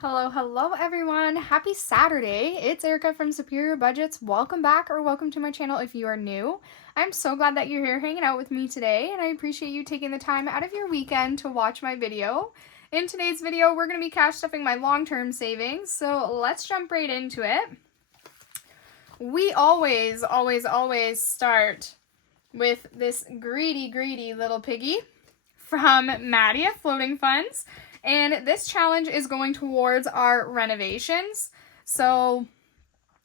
Hello, hello everyone. Happy Saturday. It's Erica from Superior Budgets. Welcome back or welcome to my channel if you are new. I'm so glad that you're here hanging out with me today, and I appreciate you taking the time out of your weekend to watch my video. In today's video, we're going to be cash stuffing my long-term savings, so let's jump right into it. We always start with this greedy little piggy from Maddie at Floating Funds. And this challenge is going towards our renovations. So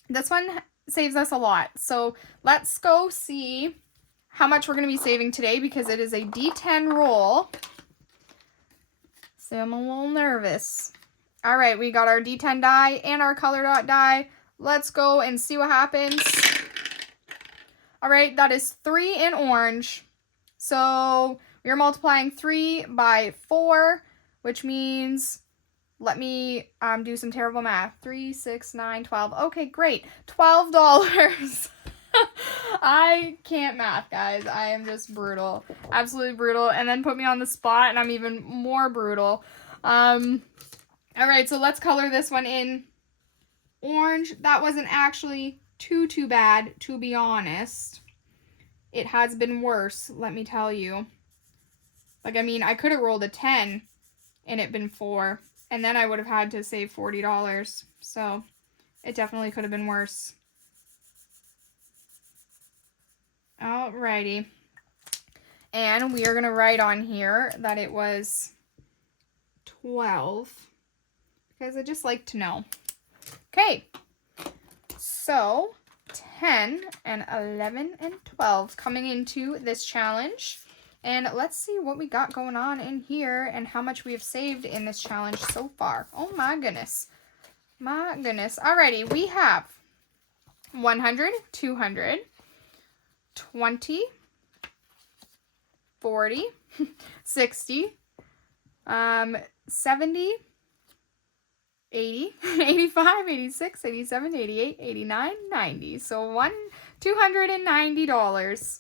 this one saves us a lot. So let's go see how much we're going to be saving today because it is a D10 roll. So I'm a little nervous. All right, we got our D10 die and our color dot die. Let's go and see what happens. All right, that is 3 in orange. So we are multiplying 3 by 4. Which means, let me do some terrible math. 3, 6, 9, 12. Okay, great. $12. I can't math, guys. I am just brutal. Absolutely brutal. And then put me on the spot, and I'm even more brutal. All right, so let's color this one in orange. That wasn't actually too bad, to be honest. It has been worse, let me tell you. Like, I mean, I could have rolled a 10. And it been 4, and then I would have had to save $40. So it definitely could have been worse. Alrighty. And we are going to write on here that it was 12, because I just like to know. Okay. So 10 and 11 and 12 coming into this challenge. And let's see what we got going on in here and how much we have saved in this challenge so far. Oh my goodness. My goodness. Alrighty, we have 100, 200, 20, 40, 60, 70, 80, 85, 86, 87, 88, 89, 90. So $290.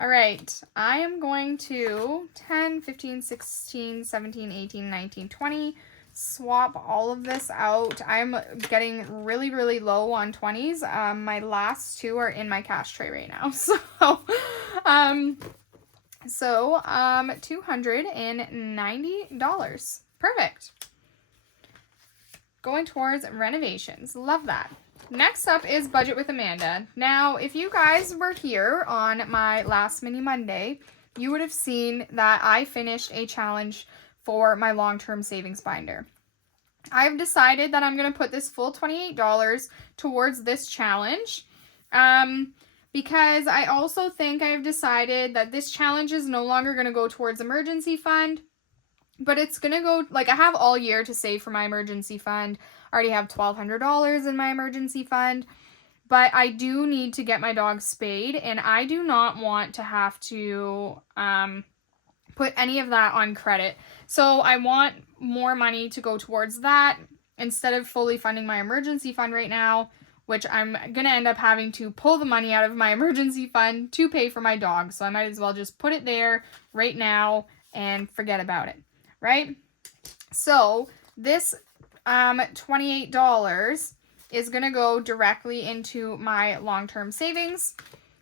All right, I am going to 10, 15, 16, 17, 18, 19, 20, swap all of this out. I'm getting really low on 20s. My last 2 are in my cash tray right now. So, $290. Perfect. Going towards renovations. Love that. Next up is Budget with Amanda. Now, if you guys were here on my last Mini Monday, you would have seen that I finished a challenge for my long-term savings binder. I've decided that I'm going to put this full $28 towards this challenge because I also think I've decided that this challenge is no longer going to go towards emergency fund, but it's going to go, like, I have all year to save for my emergency fund. I already have $1,200 in my emergency fund, but I do need to get my dog spayed, and I do not want to have to put any of that on credit. So I want more money to go towards that instead of fully funding my emergency fund right now, which I'm going to end up having to pull the money out of my emergency fund to pay for my dog. So I might as well just put it there right now and forget about it, right? So this $28 is going to go directly into my long-term savings.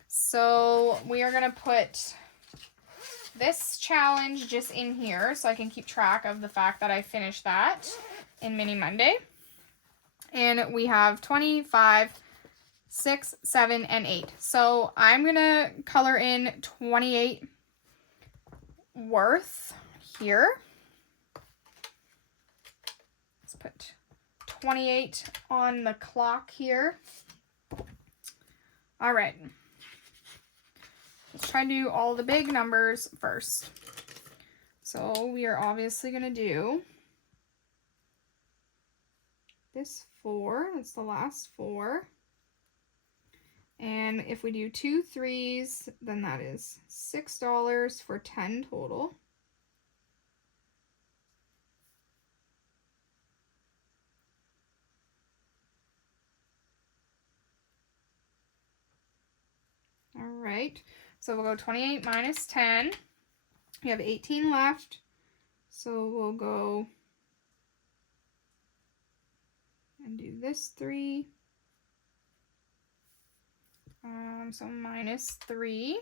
So we are going to put this challenge just in here so I can keep track of the fact that I finished that in Mini Monday. And we have 25, 6, 7, and 8. So I'm going to color in 28 worth here. Put 28 on the clock here. All right. Let's try to do all the big numbers first. So we are obviously going to do this 4. That's the last 4. And if we do 2 3s, then that is $6 for 10 total. All right, so we'll go 28 minus 10. We have 18 left, so we'll go and do this 3. So minus 3.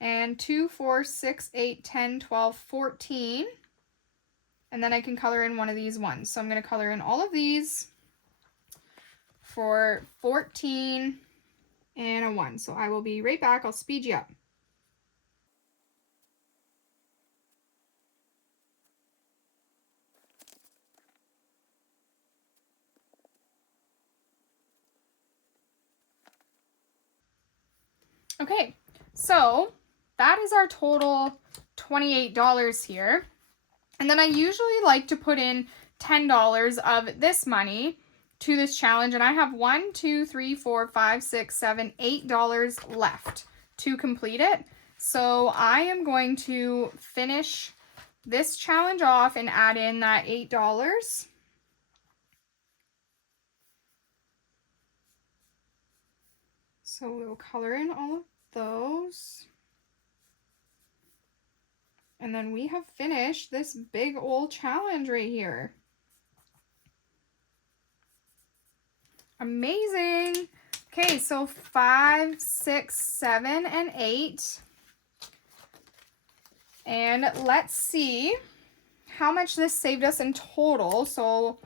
And 2, 4, 6, 8, 10, 12, 14. And then I can color in one of these ones. So I'm going to color in all of these for 14 and a 1. So I will be right back. I'll speed you up. Okay, so that is our total $28 here. And then I usually like to put in $10 of this money to this challenge. And I have $1, 2, 3, 4, 5, 6, 7, $8 left to complete it. So I am going to finish this challenge off and add in that $8. So we'll color in all of those. And then we have finished this big old challenge right here. Amazing. Okay, so 5, 6, 7, and 8. And let's see how much this saved us in total. So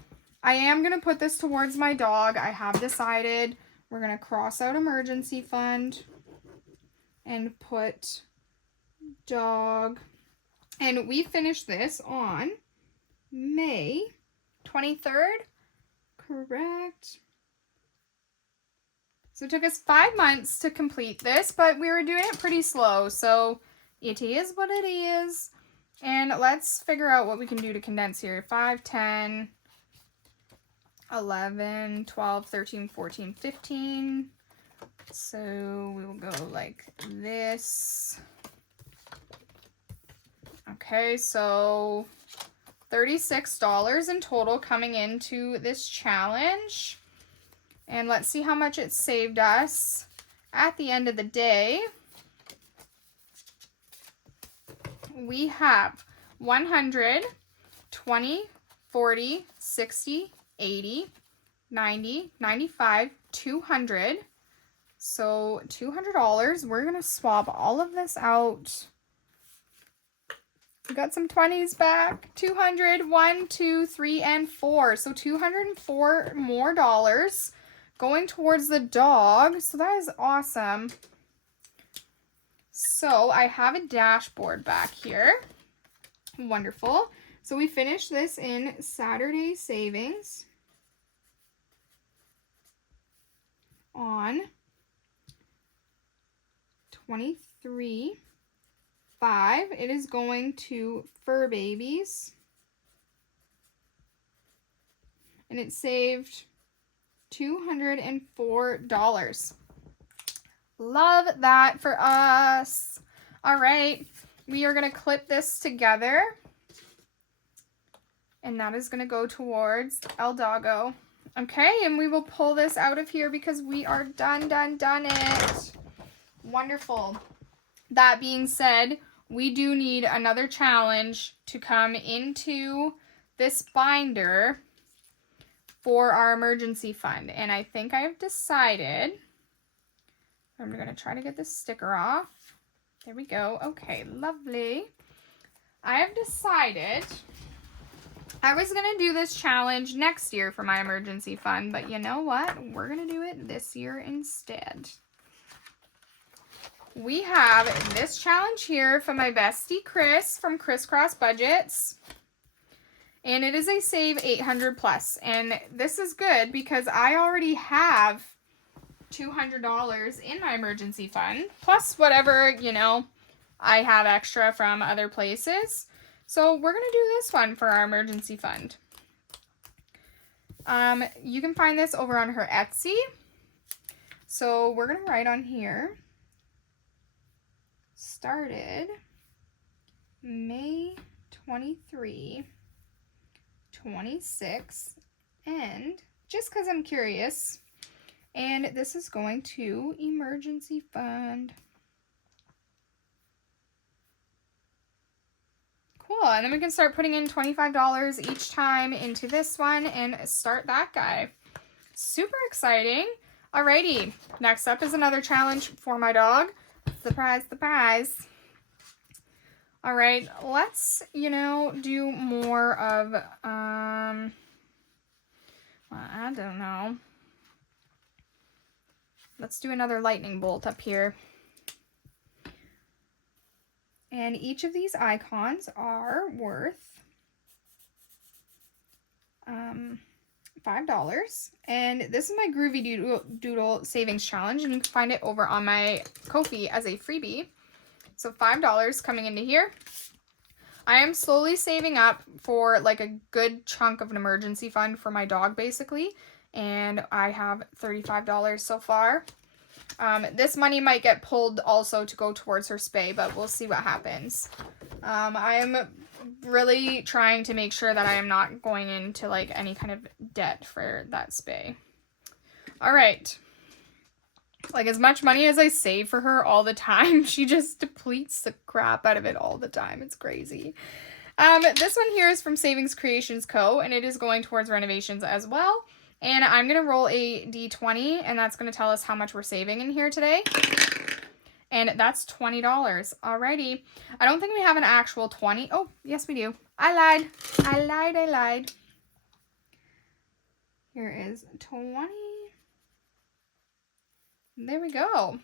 I am going to put this towards my dog. I have decided we're going to cross out emergency fund and put dog. And we finished this on May 23rd, correct? So it took us 5 months to complete this, but we were doing it pretty slow, so it is what it is. And let's figure out what we can do to condense here. 5, 10, 11, 12, 13, 14, 15. So we will go like this. Okay, so $36 in total coming into this challenge. And let's see how much it saved us at the end of the day. We have 100, 20, 40, 60, 80, 90, 95, 200. So $200. We're going to swap all of this out. We got some 20s back. 200, 1, 2, 3, and 4. So $204 more going towards the dog. So that is awesome. So I have a dashboard back here. Wonderful. So we finished this in Saturday savings on 23. 5. It is going to fur babies. And it saved $204. Love that for us. All right. We are going to clip this together. And that is going to go towards El Doggo. Okay. And we will pull this out of here because we are done it. Wonderful. That being said, we do need another challenge to come into this binder for our emergency fund. And I think I have decided, I'm going to try to get this sticker off. There we go. Okay, lovely. I have decided I was going to do this challenge next year for my emergency fund, but you know what? We're going to do it this year instead. We have this challenge here from my bestie Chris from Crisscross Budgets. And it is a save 800 plus. And this is good because I already have $200 in my emergency fund. Plus whatever, you know, I have extra from other places. So we're going to do this one for our emergency fund. You can find this over on her Etsy. So we're going to write on here. Started May 23, 26, and just because I'm curious, and this is going to emergency fund. Cool. And then we can start putting in $25 each time into this one and start that guy. Super exciting. Alrighty. Next up is another challenge for my dog. Surprise, surprise. All right, let's, do more of, well, I don't know. Let's do another lightning bolt up here. And each of these icons are worth $5. And this is my Groovy Doodle Savings Challenge, and you can find it over on my Ko-fi as a freebie. So $5 coming into here. I am slowly saving up for like a good chunk of an emergency fund for my dog, basically. And I have $35 so far. This money might get pulled also to go towards her spay, but we'll see what happens. I am really trying to make sure that I am not going into like any kind of debt for that spay. All right. Like, as much money as I save for her all the time, she just depletes the crap out of it all the time. It's crazy. This one here is from Savings Creations Co., and it is going towards renovations as well. And I'm going to roll a D20, and that's going to tell us how much we're saving in here today. And that's $20. Alrighty. I don't think we have an actual 20. Oh, yes, we do. I lied. Here is 20. There we go.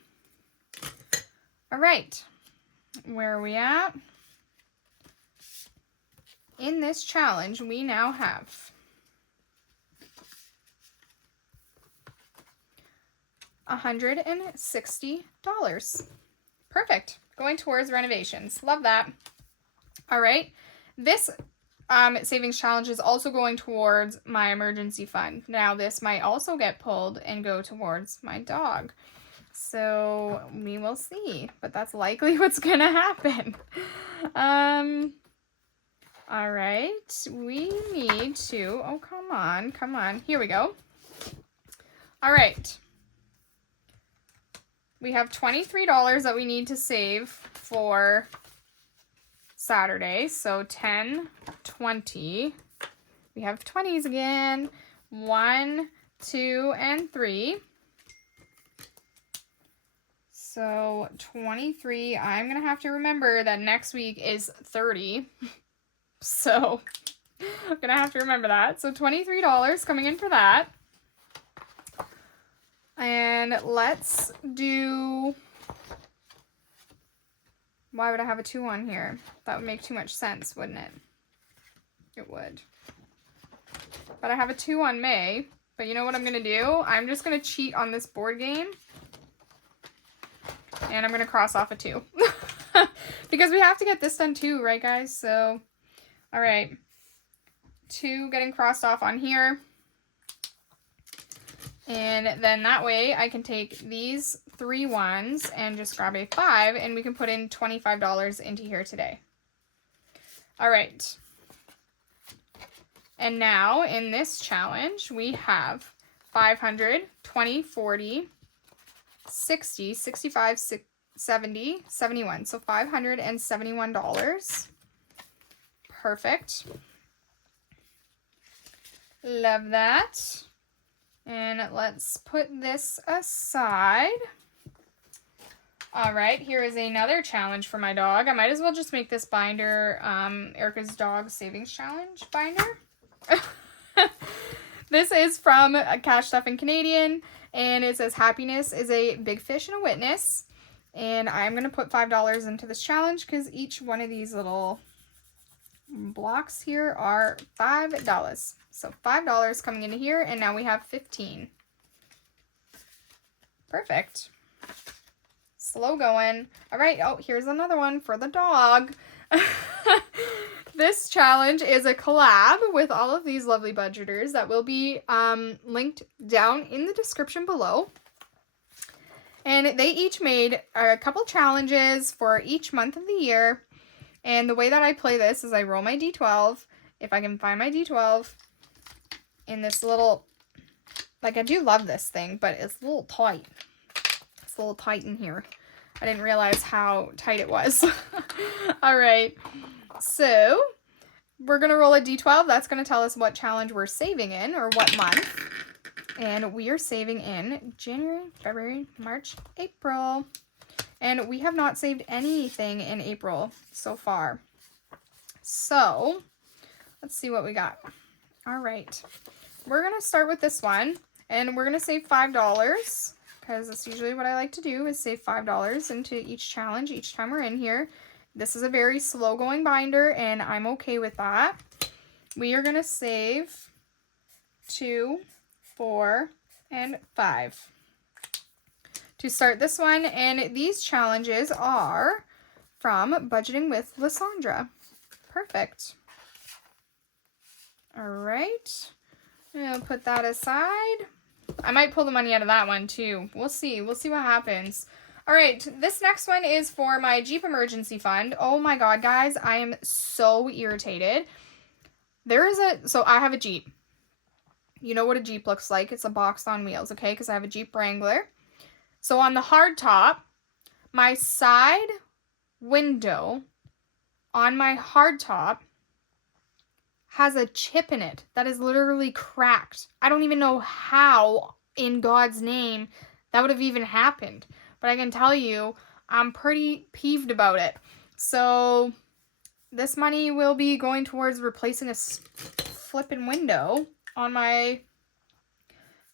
All right. Where are we at? In this challenge, we now have $160. Perfect. Going towards renovations. Love that. All right. This savings challenge is also going towards my emergency fund. Now, this might also get pulled and go towards my dog. So we will see, but that's likely what's going to happen. All right. We need to, oh, come on. Here we go. All right. We have $23 that we need to save for Saturday. So 10, 20. We have 20s again. 1, 2, and 3. So 23. I'm going to have to remember that next week is 30. So I'm going to have to remember that. So $23 coming in for that. And let's do, why would I have a 2 on here? That would make too much sense, wouldn't it? It would. But I have a 2 on May. But you know what I'm going to do? I'm just going to cheat on this board game. And I'm going to cross off a 2. Because we have to get this done too, right guys? So, all right. 2 getting crossed off on here. And then that way I can take these 3 ones and just grab a 5, and we can put in $25 into here today. All right. And now in this challenge, we have 500, 20, 40, 60, 65, 70, 71. So $571. Perfect. Love that. And let's put this aside. All right, here is another challenge for my dog. I might as well just make this binder Erica's Dog Savings Challenge binder. This is from Cash Stuffing Canadian, and it says happiness is a big fish and a witness. And I'm going to put $5 into this challenge because each one of these little blocks here are $5. So $5 coming into here, and now we have 15. Perfect. Slow going. All right. Oh, here's another one for the dog. This challenge is a collab with all of these lovely budgeters that will be linked down in the description below. And they each made a couple challenges for each month of the year. And the way that I play this is I roll my D12. If I can find my D12 in this little, like, I do love this thing, but it's a little tight. It's a little tight in here. I didn't realize how tight it was. All right. So we're going to roll a D12. That's going to tell us what challenge we're saving in or what month. And we are saving in January, February, March, April. And we have not saved anything in April so far. So, let's see what we got. All right. We're going to start with this one. And we're going to save $5. Because that's usually what I like to do is save $5 into each challenge each time we're in here. This is a very slow going binder and I'm okay with that. We are going to save 2, 4, and 5 to start this one. And these challenges are from Budgeting with Lysandra. Perfect. All right. I'll put that aside. I might pull the money out of that one too. We'll see. We'll see what happens. All right. This next one is for my Jeep emergency fund. Oh my God, guys. I am so irritated. So I have a Jeep. You know what a Jeep looks like. It's a box on wheels, okay? Because I have a Jeep Wrangler. So on the hard top, my side window on my hard top has a chip in it that is literally cracked. I don't even know how in God's name that would have even happened. But I can tell you, I'm pretty peeved about it. So this money will be going towards replacing a flipping window on my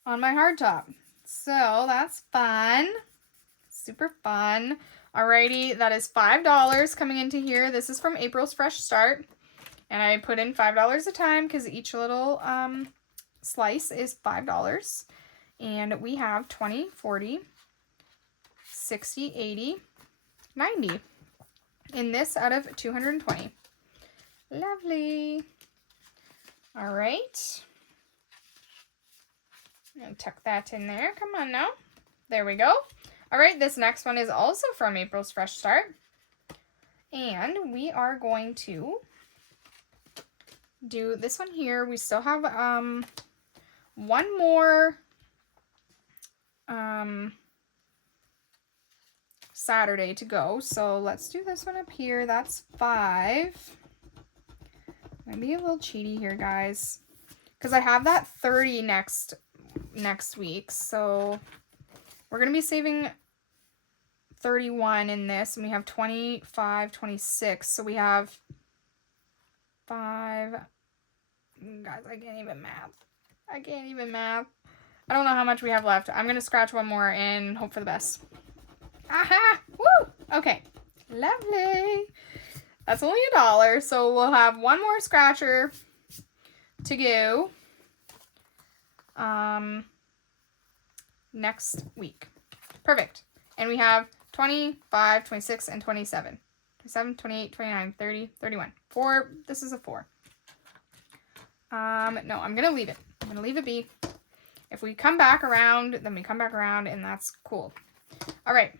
hardtop. So that's fun. Super fun. Alrighty, that is $5 coming into here. This is from April's Fresh Start. And I put in $5 a time because each little slice is $5. And we have 20, 40, 60, 80, 90 in this out of 220. Lovely. All right. And tuck that in there. Come on now. There we go. All right, this next one is also from April's Fresh Start. And we are going to do this one here. We still have one more Saturday to go. So let's do this one up here. That's 5. I'm gonna be a little cheaty here, guys, because I have that 30 next week. So we're gonna be saving 31 in this, and we have 25, 26. So we have 5. Guys, I can't even math. I don't know how much we have left. I'm gonna scratch one more and hope for the best. Aha! Woo! Okay. Lovely. That's only $1, so we'll have one more scratcher to go next week. Perfect. And we have 25, 26, and 27. 27, 28, 29, 30, 31. 4. This is a 4. No, I'm going to leave it. I'm going to leave it be. If we come back around, then we come back around, and that's cool. All right.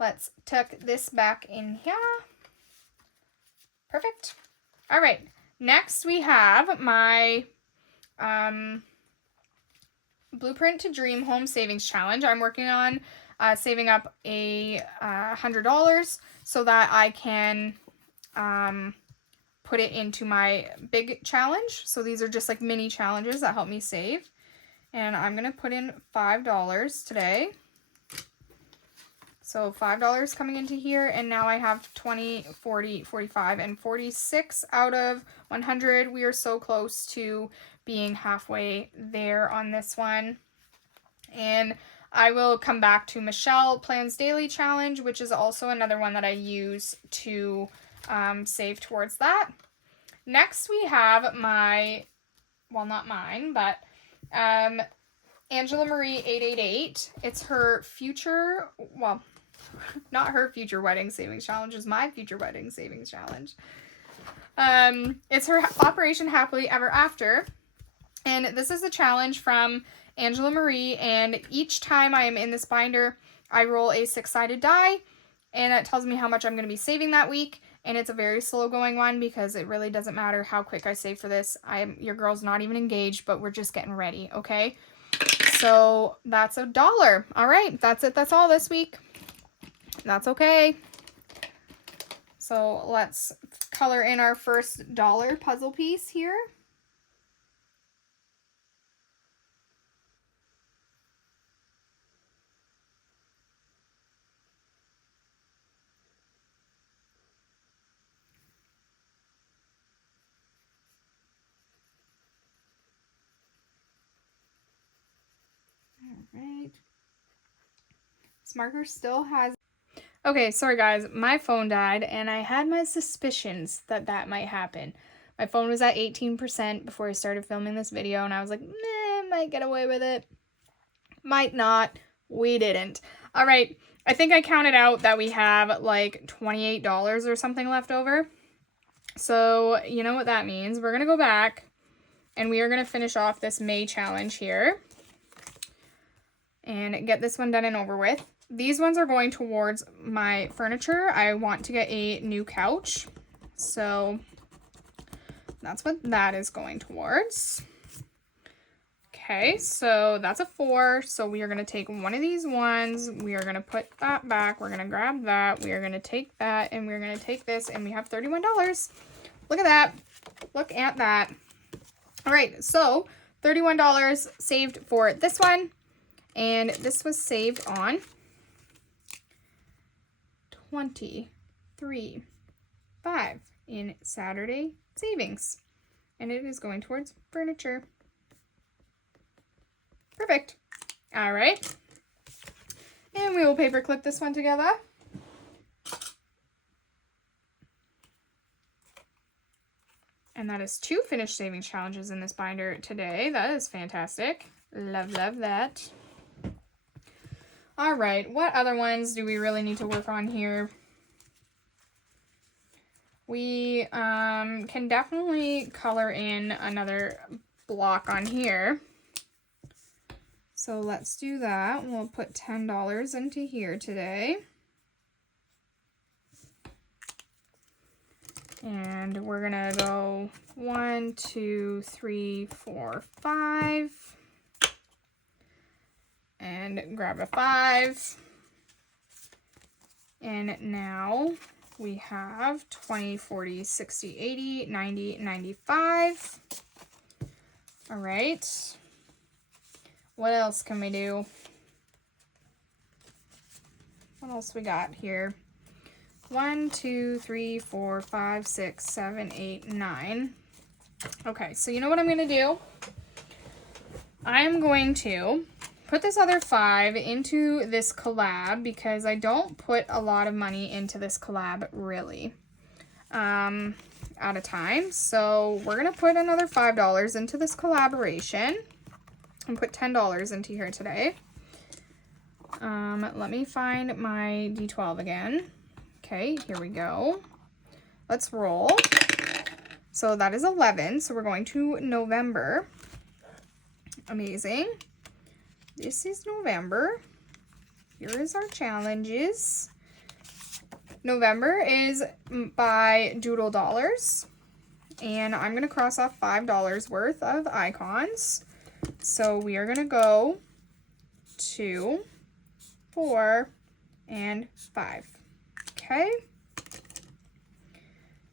Let's tuck this back in here. Perfect. All right. Next, we have my Blueprint to Dream Home Savings Challenge. I'm working on saving up $100 so that I can put it into my big challenge. So these are just like mini challenges that help me save. And I'm going to put in $5 today. So $5 coming into here, and now I have 20, 40, 45, and 46 out of 100. We are so close to being halfway there on this one. And I will come back to Michelle Plans Daily Challenge, which is also another one that I use to save towards that. Next, we have my, well, not mine, but Angela Marie 888. It's her future, well, not her future wedding savings challenge, it's my future wedding savings challenge. It's her Operation Happily Ever After. And this is a challenge from Angela Marie, and each time I am in this binder, I roll a 6-sided die, and that tells me how much I'm going to be saving that week. And it's a very slow going one because it really doesn't matter how quick I save for this. Your girl's not even engaged, but we're just getting ready, okay? So that's $1. All right, that's it. That's all this week. That's okay. So So let's color in our first dollar puzzle piece here. All right. This marker still has... Okay, sorry guys, my phone died and I had my suspicions that that might happen. My phone was at 18% before I started filming this video and I was like, meh, might get away with it. Might not. We didn't. All right, I think I counted out that we have like $28 or something left over. So you know what that means. We're going to go back and we are going to finish off this May challenge here and get this one done and over with. These ones are going towards my furniture. I want to get a new couch. So that's what that is going towards. Okay, so that's a 4. So we are going to take one of these ones. We are going to put that back. We're going to grab that. We are going to take that and we're going to take this and we have $31. Look at that. Look at that. All right, so $31 saved for this one. And this was saved on 23.5 in Saturday savings. And it is going towards furniture. Perfect. All right. And we will paper clip this one together. And that is 2 finished savings challenges in this binder today. That is fantastic. Love, love that. All right, what other ones do we really need to work on here? We can definitely color in another block on here. So let's do that. We'll put $10 into here today. And we're gonna go 1, 2, 3, 4, 5. And grab a 5. And now we have 20, 40, 60, 80, 90, 95. All right. What else can we do? What else we got here? 1, 2, 3, 4, 5, 6, 7, 8, 9. Okay, so you know what I'm going to do? I'm going to put this other 5 into this collab because I don't put a lot of money into this collab really at a time. So we're going to put another $5 into this collaboration and put $10 into here today. Let me find my D12 again. Okay, here we go. Let's roll. So that is 11. So we're going to November. Amazing. This is November. Here is our challenges. November is by Doodle Dollars. And I'm going to cross off $5 worth of icons. So we are going to go 2, 4, and 5. Okay.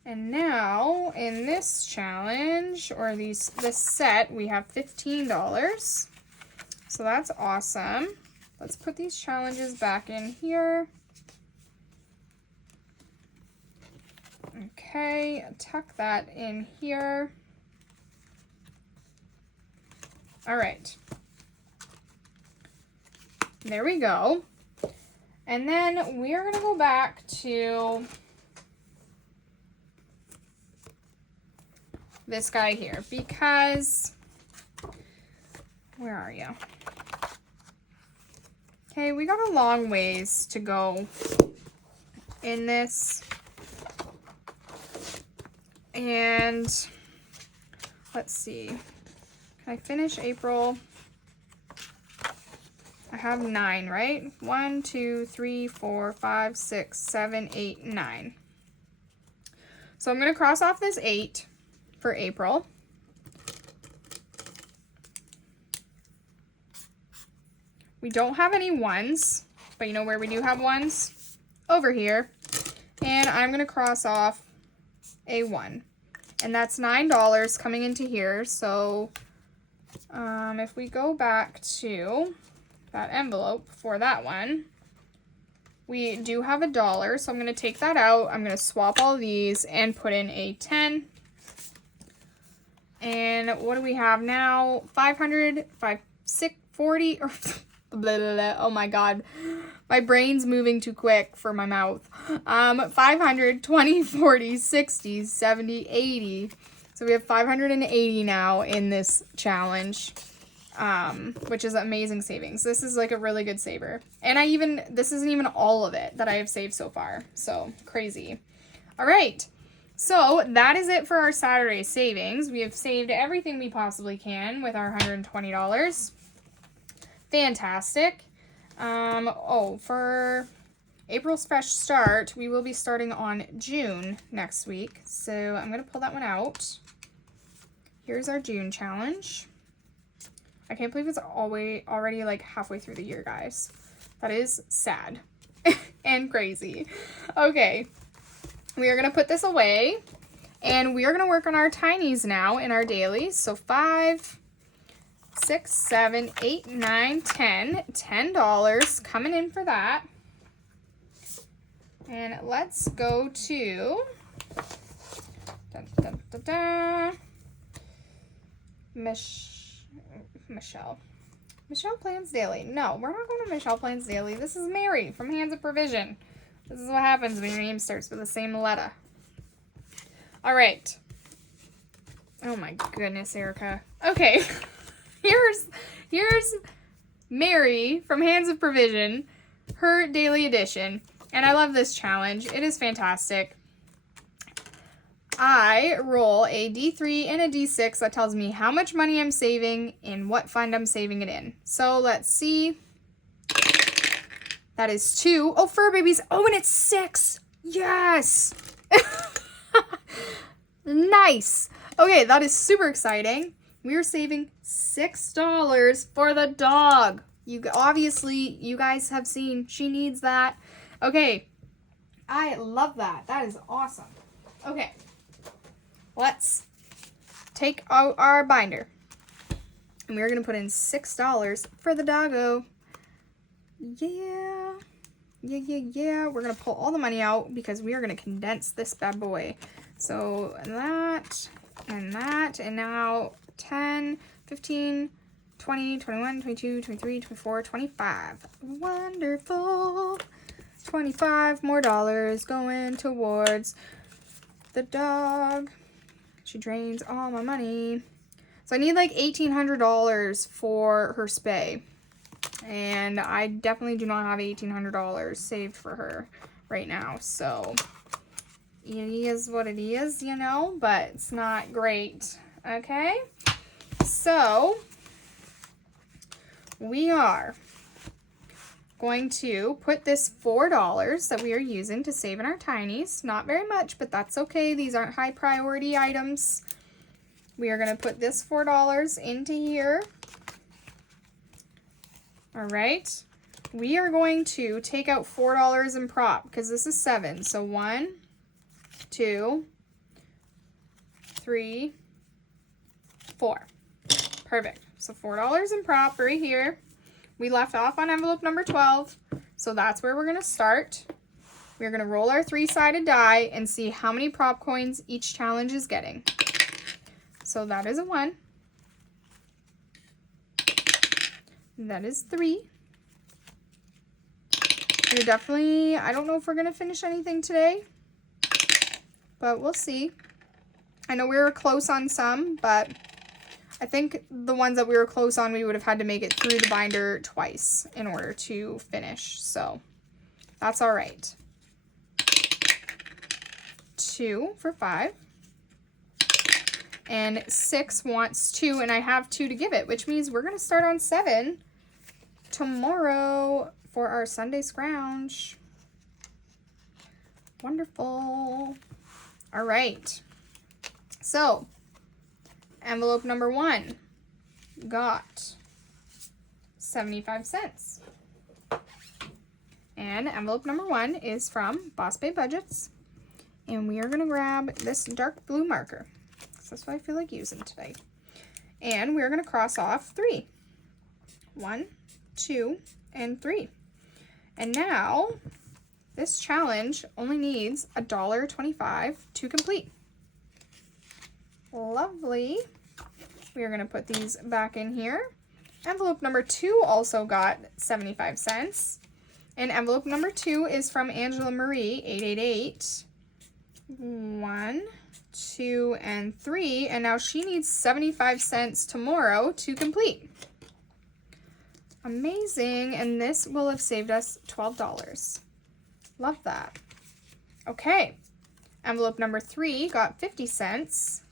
And now in this challenge, or this set, we have $15. So that's awesome. Let's put these challenges back in here. Okay, tuck that in here. All right. There we go. And then we are going to go back to this guy here because, where are you? Okay, we got a long ways to go in this. And let's see. Can I finish April? I have 9, right? 1, 2, 3, 4, 5, 6, 7, 8, 9. So I'm going to cross off this 8 for April. We don't have any 1s, but you know where we do have 1s? Over here. and I'm going to cross off a 1. And that's $9 coming into here. So if we go back to that envelope for that one, we do have $1. So I'm going to take that out. I'm going to swap all these and put in a 10. And what do we have now? 500, 640, or blah, blah, blah. Oh my God. My brain's moving too quick for my mouth. 500, 20, 40, 60, 70, 80. So we have 580 now in this challenge, which is amazing savings. This is like a really good saver. And this isn't even all of it that I have saved so far. So crazy. All right. So that is it for our Saturday savings. We have saved everything we possibly can with our $120. Fantastic. For April's fresh start, we will be starting on June next week. So I'm going to pull that one out. Here's our June challenge. I can't believe it's already like halfway through the year, guys. That is sad and crazy. Okay. We are going to put this away, and we are going to work on our tinies now in our dailies. So 5, 6, 7, 8, 9, 10. $10 coming in for that. And let's go to Michelle. Michelle Plans Daily. No, we're not going to Michelle Plans Daily. This is Mary from Hands of Provision. This is what happens when your name starts with the same letter. All right. Oh my goodness, Erica. Okay. Here's Mary from Hands of Provision, her daily edition. And I love this challenge. It is fantastic. I roll a D3 and a D6 that tells me how much money I'm saving and what fund I'm saving it in. So let's see. That is 2. Oh, fur babies. Oh, and it's 6. Yes. Nice. Okay, that is super exciting. We are saving $6 for the dog. Obviously, you guys have seen she needs that. Okay. I love that. That is awesome. Okay. Let's take out our binder. And we're going to put in $6 for the doggo. Yeah. We're going to pull all the money out because we are going to condense this bad boy. So that, and now 10, 15, 20, 21, 22, 23, 24, 25. Wonderful. 25 more dollars going towards the dog. She drains all my money. So I need like $1,800 for her spay. And I definitely do not have $1,800 saved for her right now. So it is what it is, you know, but it's not great. Okay. So we are going to put this $4 that we are using to save in our tinies. Not very much, but that's okay. These aren't high priority items. We are going to put this $4 into here. All right. We are going to take out $4 in prop because this is 7. So 1, 2, 3, 4. Perfect. So $4 in prop right here. We left off on envelope number 12. So that's where we're going to start. We're going to roll our 3-sided die and see how many prop coins each challenge is getting. So that is a 1. That is 3. We're definitely, I don't know if we're going to finish anything today, but we'll see. I know we were close on some, but I think the ones that we were close on, we would have had to make it through the binder twice in order to finish. So that's all right. 2 for 5. And 6 wants 2, and I have 2 to give it, which means we're going to start on 7 tomorrow for our Sunday scrounge. Wonderful. All right. So, envelope number 1 got 75 cents. And envelope number 1 is from Boss Babe Budgets. And we are going to grab this dark blue marker. That's what I feel like using today. And we're going to cross off 3. 1, 2, and 3. And now, this challenge only needs $1.25 to complete. Lovely. We are going to put these back in here. Envelope number 2 also got 75 cents. And envelope number 2 is from Angela Marie, 888. 1, 2, and 3. And now she needs 75 cents tomorrow to complete. Amazing. And this will have saved us $12. Love that. Okay. Envelope number 3 got 50 cents.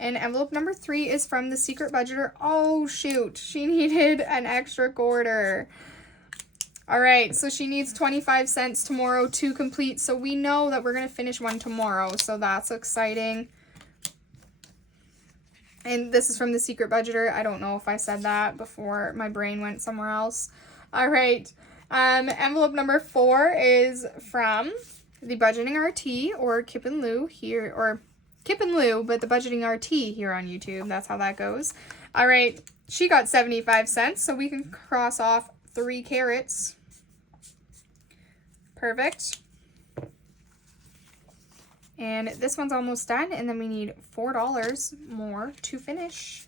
And envelope number 3 is from the secret budgeter. Oh, shoot. She needed an extra quarter. All right, so she needs 25 cents tomorrow to complete. So we know that we're going to finish one tomorrow. So that's exciting. And this is from the secret budgeter. I don't know if I said that before my brain went somewhere else. All right. Envelope number 4 is from the Budgeting RT, or Kip and Lou here, or Kip and Lou, but the Budgeting RT here on YouTube. That's how that goes. All right. She got 75 cents, so we can cross off 3 carrots. Perfect. And this one's almost done, and then we need $4 more to finish.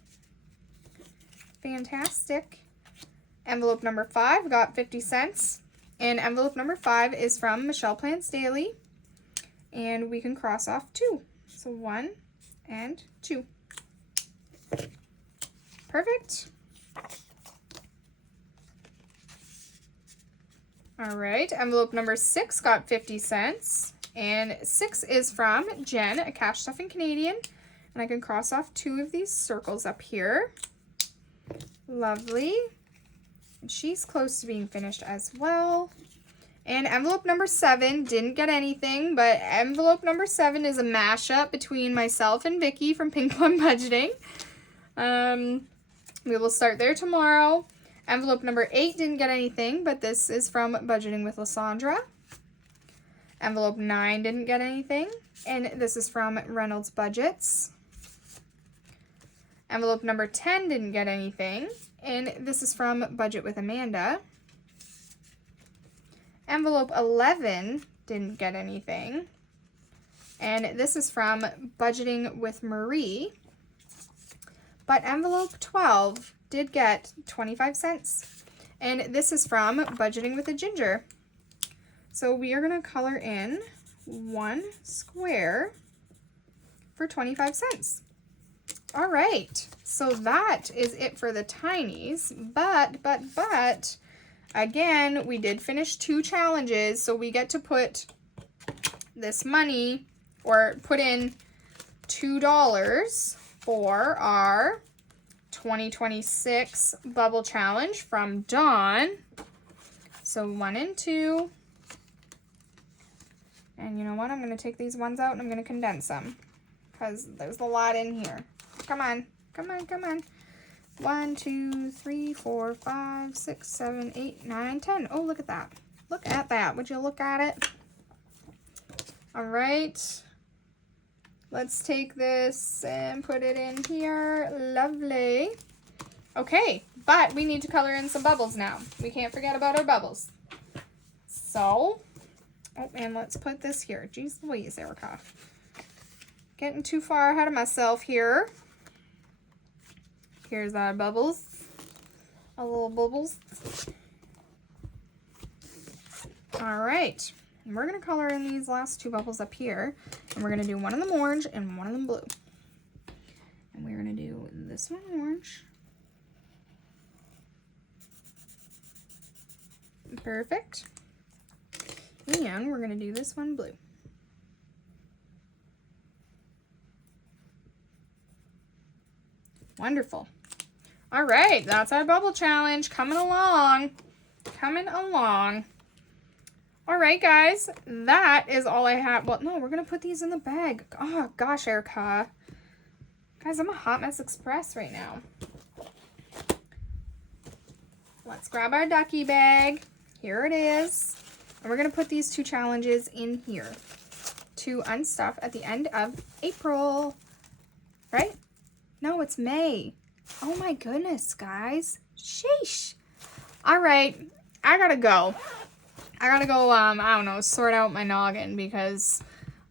Fantastic. Envelope number 5 got 50 cents. And envelope number 5 is from Michelle Plans Daily. And we can cross off 2. So 1 and 2. Perfect. All right, envelope number 6 got 50 cents. And 6 is from Jen, a Cash Stuffing Canadian. And I can cross off 2 of these circles up here. Lovely. And she's close to being finished as well. And envelope number 7 didn't get anything, but envelope number 7 is a mashup between myself and Vicky from Pink Plum Budgeting. We will start there tomorrow. Envelope number 8 didn't get anything, but this is from Budgeting with Lysandra. Envelope 9 didn't get anything, and this is from Reynolds Budgets. Envelope number 10 didn't get anything, and this is from Budget with Amanda. Envelope 11 didn't get anything, and this is from Budgeting with Marie. But envelope 12 did get 25 cents, and this is from Budgeting with a Ginger. So we are going to color in 1 square for 25 cents. All right, so that is it for the tinies, but again, we did finish 2 challenges, so we get to put this money, or put in $2 for our 2026 Bubble Challenge from Dawn. So 1 and 2. And you know what? I'm going to take these ones out and I'm going to condense them, because there's a lot in here. Come on. Come on, come on. 1, 2, 3, 4, 5, 6, 7, 8, 9, 10. Oh, look at that. Look at that. Would you look at it? All right. Let's take this and put it in here. Lovely. Okay, but we need to color in some bubbles now. We can't forget about our bubbles. So, oh, and let's put this here. Jeez Louise, Erica. Getting too far ahead of myself here. Here's our bubbles. Our little bubbles. All right. And we're going to color in these last 2 bubbles up here. And we're going to do one of them orange and one of them blue. And we're going to do this one orange. Perfect. And we're going to do this one blue. Wonderful. All right, that's our bubble challenge coming along. Coming along. All right, guys, that is all I have. Well, no, we're going to put these in the bag. Oh, gosh, Erica. Guys, I'm a hot mess express right now. Let's grab our ducky bag. Here it is. And we're going to put these 2 challenges in here. to unstuff at the end of April. Right? No, it's May. Oh my goodness, guys. Sheesh. All right, I gotta go. I don't know, sort out my noggin because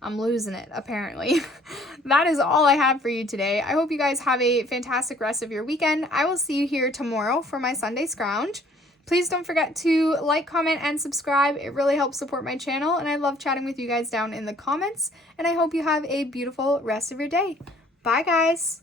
I'm losing it, apparently. That is all I have for you today. I hope you guys have a fantastic rest of your weekend. I will see you here tomorrow for my Sunday scrounge. Please don't forget to like, comment, and subscribe. It really helps support my channel, and I love chatting with you guys down in the comments. And I hope you have a beautiful rest of your day. Bye, guys.